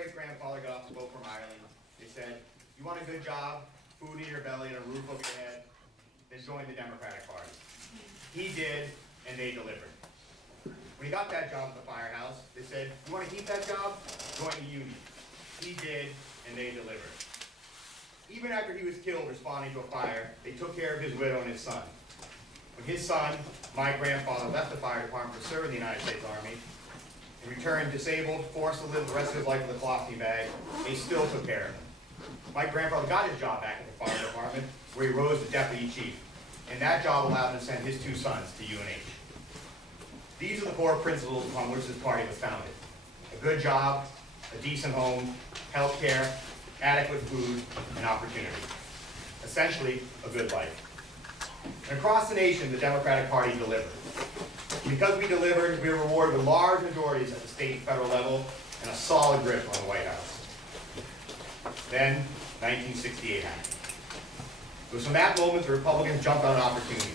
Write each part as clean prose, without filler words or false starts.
great-grandfather got off the boat from Ireland, they said, you want a good job, food in your belly, and a roof over your head, then join the Democratic Party. He did, and they delivered. When he got that job at the firehouse, they said, you want to keep that job? Join the union. He did, and they delivered. Even after he was killed responding to a fire, they took care of his widow and his son. When his son, my grandfather, left the fire department to serve in the United States Army, and returned disabled, forced to live the rest of his life with a clothing bag, they still took care of him. My grandfather got his job back at the fire department, where he rose to deputy chief, and that job allowed him to send his two sons to UNH. These are the core principles upon which this party was founded. A good job, a decent home, health care, adequate food, and opportunity. Essentially, a good life. And across the nation, the Democratic Party delivered. Because we delivered, we were rewarded with large majorities at the state and federal level and a solid grip on the White House. Then, 1968 happened. It was from that moment the Republicans jumped on an opportunity.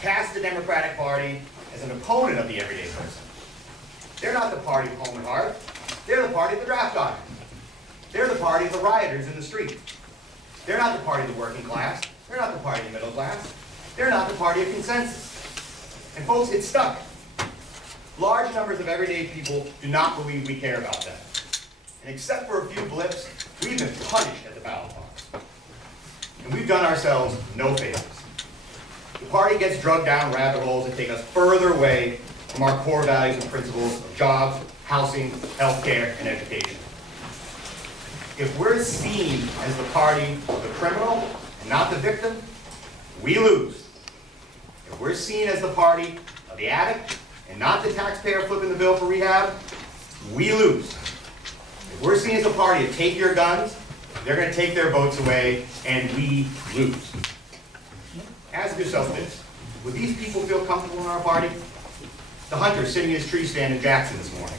Cast the Democratic Party as an opponent of the everyday person. They're not the party of home and hearth. They're the party of the draft dodgers. They're the party of the rioters in the street. They're not the party of the working class. They're not the party of the middle class. They're not the party of consensus. And folks, it's stuck. Large numbers of everyday people do not believe we care about them. And except for a few blips, we've been punished at the ballot box. And we've done ourselves no favors. The party gets drugged down rabbit holes that take us further away from our core values and principles of jobs, housing, health care, and education. If we're seen as the party of the criminal and not the victim, we lose. If we're seen as the party of the addict and not the taxpayer flipping the bill for rehab, we lose. If we're seen as the party of take your guns, they're going to take their votes away, and we lose. Ask yourself this. Would these people feel comfortable in our party? The hunter sitting in his tree stand in Jackson this morning.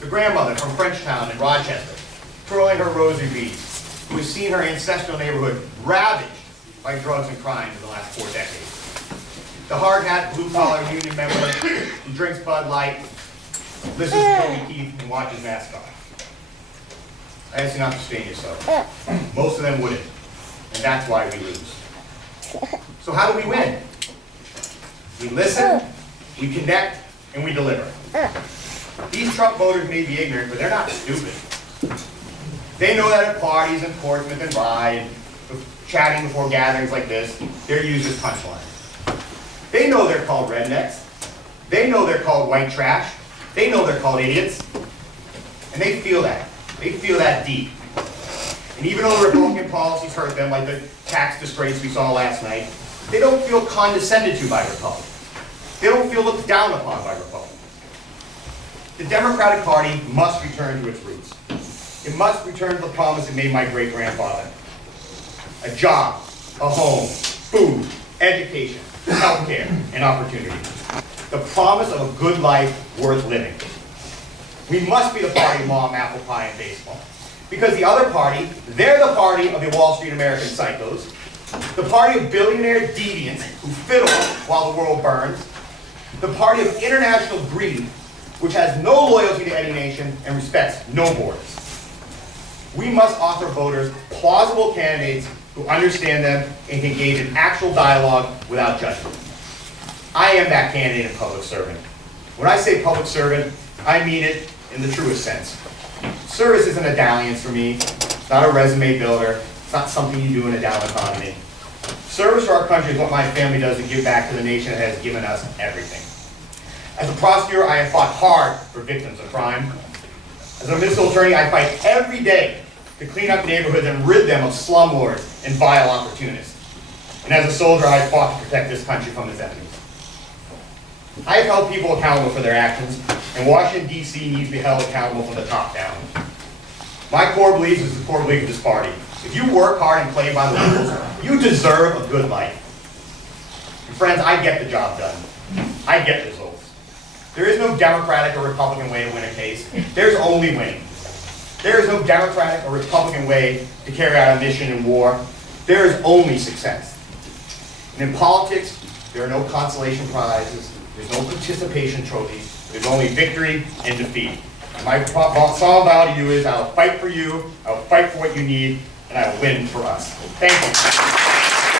The grandmother from Frenchtown in Rochester, twirling her rosary beads, who has seen her ancestral neighborhood ravaged by drugs and crime in the last 4 decades. The hard hat, blue-collar union member who drinks Bud Light, listens to Toby Keith, and watches NASCAR. I ask you not to strain yourself. Most of them wouldn't, and that's why we lose. So how do we win? We listen, we connect, and we deliver. These Trump voters may be ignorant, but they're not stupid. They know that at parties in Portsmouth and Rye, chatting before gatherings like this, they're used as punchlines. They know they're called rednecks. They know they're called white trash. They know they're called idiots. And they feel that. They feel that deep. And even though the Republican policies hurt them, like the tax disgrace we saw last night, they don't feel condescended to by Republicans. They don't feel looked down upon by Republicans. The Democratic Party must return to its roots. It must return to the promise it made my great-grandfather. A job, a home, food, education, health care, and opportunity. The promise of a good life worth living. We must be the party of mom, apple pie, and baseball. Because the other party, they're the party of the Wall Street American psychos, the party of billionaire deviants who fiddle while the world burns, the party of international greed, which has no loyalty to any nation and respects no borders. We must offer voters plausible candidates who understand them and can engage in actual dialogue without judgment. I am that candidate and public servant. When I say public servant, I mean it in the truest sense. Service isn't a dalliance for me. It's not a resume builder. It's not something you do in a down economy. Service for our country is what my family does to give back to the nation that has given us everything. As a prosecutor, I have fought hard for victims of crime. As a municipal attorney, I fight every day to clean up neighborhoods and rid them of slumlords and vile opportunists. And as a soldier, I fought to protect this country from its enemies. I have held people accountable for their actions, and Washington, D.C. needs to be held accountable from the top down. My core belief is the core belief of this party. If you work hard and play by the rules, you deserve a good life. And friends, I get the job done. I get results. There is no Democratic or Republican way to win a case. There's only winning. There is no Democratic or Republican way to carry out a mission in war. There is only success. And in politics, there are no consolation prizes. There's no participation trophies. There's only victory and defeat. My solemn vow to you is I will fight for you, I will fight for what you need, and I will win for us. Thank you.